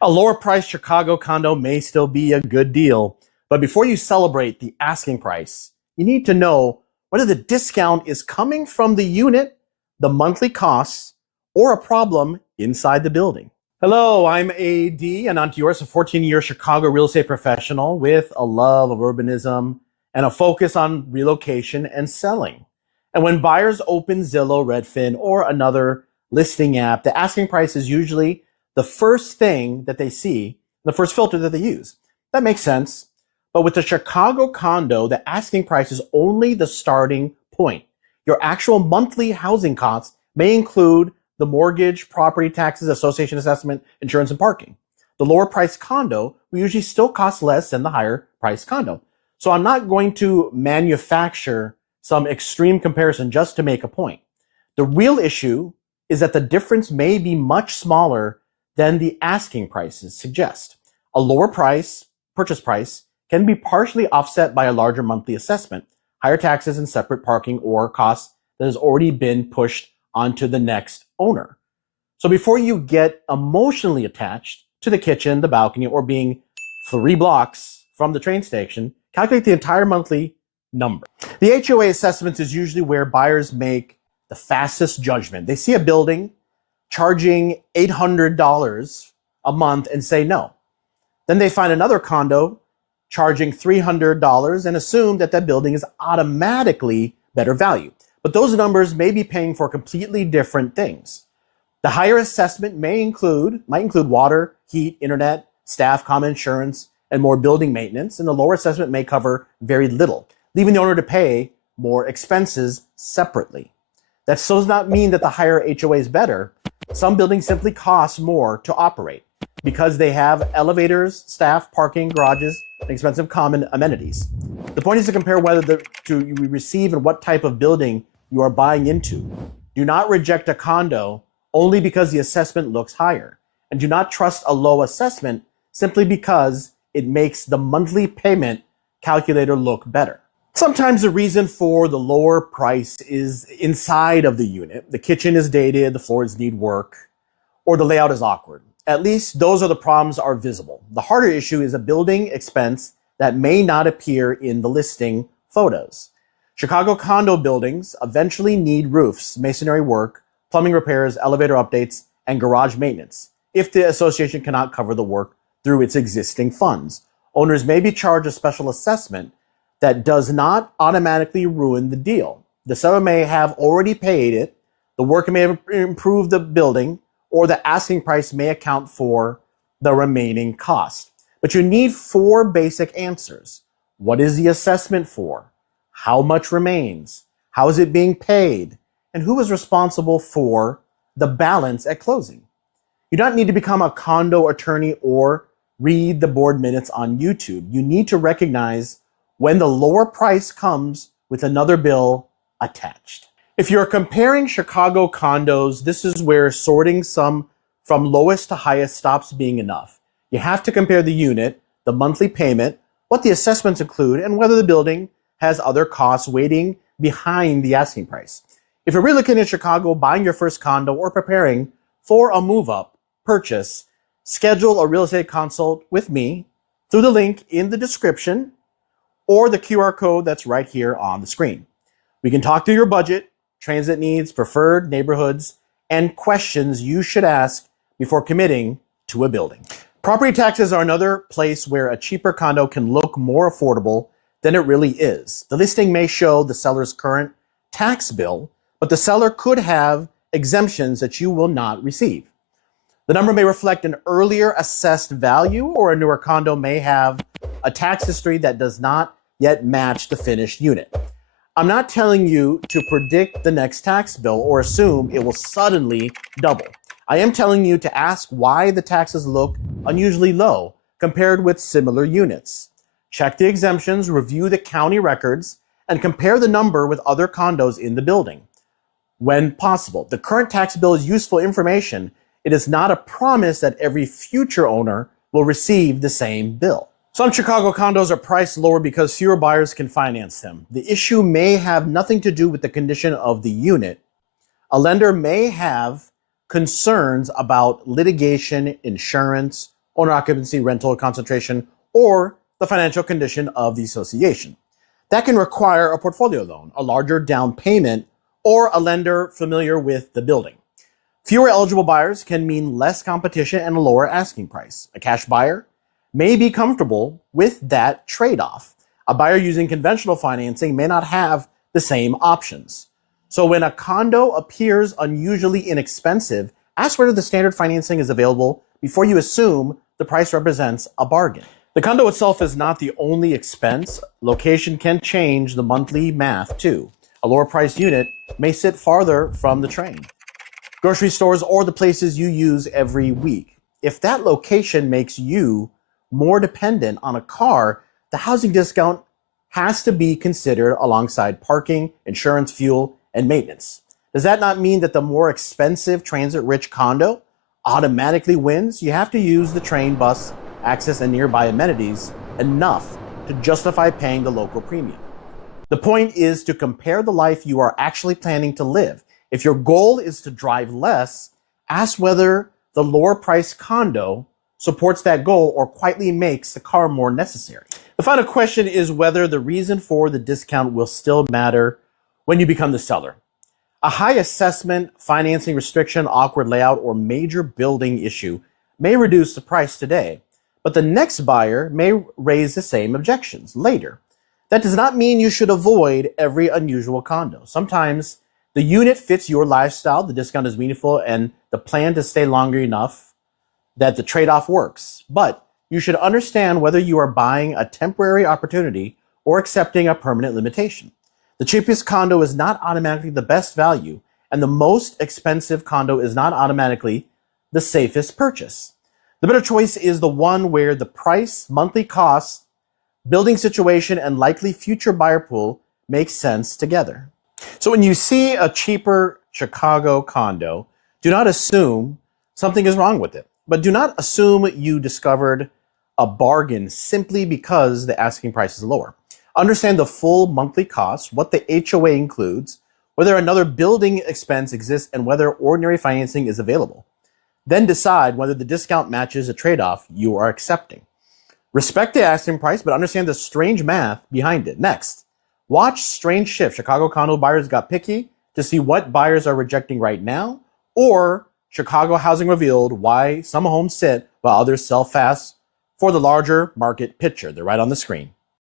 A lower priced Chicago condo may still be a good deal, but before you celebrate the asking price, you need to know whether the discount is coming from the unit, the monthly costs, or a problem inside the building. Hello, I'm AD Anant Deoras, a 14-year Chicago real estate professional with a love of urbanism and a focus on relocation and selling. And when buyers open Zillow, Redfin, or another listing app, the asking price is usually the first thing that they see, the first filter that they use. That makes sense. But with the Chicago condo, the asking price is only the starting point. Your actual monthly housing costs may include the mortgage, property taxes, association assessment, insurance, and parking. The lower priced condo will usually still cost less than the higher priced condo. So I'm not going to manufacture some extreme comparison just to make a point. The real issue is that the difference may be much smaller than the asking prices suggest. A lower purchase price, can be partially offset by a larger monthly assessment, higher taxes and separate parking or costs that has already been pushed onto the next owner. So before you get emotionally attached to the kitchen, the balcony, or being 3 blocks from the train station, calculate the entire monthly number. The HOA assessments is usually where buyers make the fastest judgment. They see a building charging $800 a month and say no. Then they find another condo charging $300 and assume that that building is automatically better value. But those numbers may be paying for completely different things. The higher assessment might include water, heat, internet, staff, common insurance, and more building maintenance, and the lower assessment may cover very little, leaving the owner to pay more expenses separately. That still does not mean that the higher HOA is better. Some buildings simply cost more to operate because they have elevators, staff, parking, garages, and expensive common amenities. The point is to compare whether you receive and what type of building you are buying into. Do not reject a condo only because the assessment looks higher, and do not trust a low assessment simply because it makes the monthly payment calculator look better. Sometimes the reason for the lower price is inside of the unit. The kitchen is dated, the floors need work, or the layout is awkward. At least those are the problems are visible. The harder issue is a building expense that may not appear in the listing photos. Chicago condo buildings eventually need roofs, masonry work, plumbing repairs, elevator updates, and garage maintenance if the association cannot cover the work through its existing funds. Owners may be charged a special assessment that does not automatically ruin the deal. The seller may have already paid it, the work may have improved the building, or the asking price may account for the remaining cost. But you need 4 basic answers. What is the assessment for? How much remains? How is it being paid? And who is responsible for the balance at closing? You don't need to become a condo attorney or read the board minutes on YouTube. You need to recognize when the lower price comes with another bill attached. If you're comparing Chicago condos, this is where sorting some from lowest to highest stops being enough. You have to compare the unit, the monthly payment, what the assessments include, and whether the building has other costs waiting behind the asking price. If you're relocating in Chicago, buying your first condo, or preparing for a move-up purchase, schedule a real estate consult with me through the link in the description or the QR code that's right here on the screen. We can talk through your budget, transit needs, preferred neighborhoods, and questions you should ask before committing to a building. Property taxes are another place where a cheaper condo can look more affordable than it really is. The listing may show the seller's current tax bill, but the seller could have exemptions that you will not receive. The number may reflect an earlier assessed value, or a newer condo may have a tax history that does not yet match the finished unit. I'm not telling you to predict the next tax bill or assume it will suddenly double. I am telling you to ask why the taxes look unusually low compared with similar units. Check the exemptions, review the county records, and compare the number with other condos in the building. When possible, the current tax bill is useful information. It is not a promise that every future owner will receive the same bill. Some Chicago condos are priced lower because fewer buyers can finance them. The issue may have nothing to do with the condition of the unit. A lender may have concerns about litigation, insurance, owner occupancy, rental concentration, or the financial condition of the association. That can require a portfolio loan, a larger down payment, or a lender familiar with the building. Fewer eligible buyers can mean less competition and a lower asking price. A cash buyer may be comfortable with that trade-off. A buyer using conventional financing may not have the same options. So when a condo appears unusually inexpensive, ask whether the standard financing is available before you assume the price represents a bargain. The condo itself is not the only expense. Location can change the monthly math too. A lower priced unit may sit farther from the train, grocery stores, or the places you use every week. If that location makes you more dependent on a car, the housing discount has to be considered alongside parking, insurance, fuel, and maintenance. Does that not mean that the more expensive transit-rich condo automatically wins? You have to use the train, bus, access, and nearby amenities enough to justify paying the local premium. The point is to compare the life you are actually planning to live. If your goal is to drive less, ask whether the lower priced condo supports that goal or quietly makes the car more necessary. The final question is whether the reason for the discount will still matter when you become the seller. A high assessment, financing restriction, awkward layout, or major building issue may reduce the price today, but the next buyer may raise the same objections later. That does not mean you should avoid every unusual condo. Sometimes the unit fits your lifestyle, the discount is meaningful, and the plan to stay longer enough that the trade-off works. But you should understand whether you are buying a temporary opportunity or accepting a permanent limitation. The cheapest condo is not automatically the best value, and the most expensive condo is not automatically the safest purchase. The better choice is the one where the price, monthly costs, building situation, and likely future buyer pool make sense together. So when you see a cheaper Chicago condo, do not assume something is wrong with it. But do not assume you discovered a bargain simply because the asking price is lower. Understand the full monthly cost, what the HOA includes, whether another building expense exists, and whether ordinary financing is available. Then decide whether the discount matches the trade-off you are accepting. Respect the asking price, but understand the strange math behind it. Next, watch Strange Shift. Chicago condo buyers got picky to see what buyers are rejecting right now, or Chicago housing revealed why some homes sit while others sell fast for the larger market picture. They're right on the screen.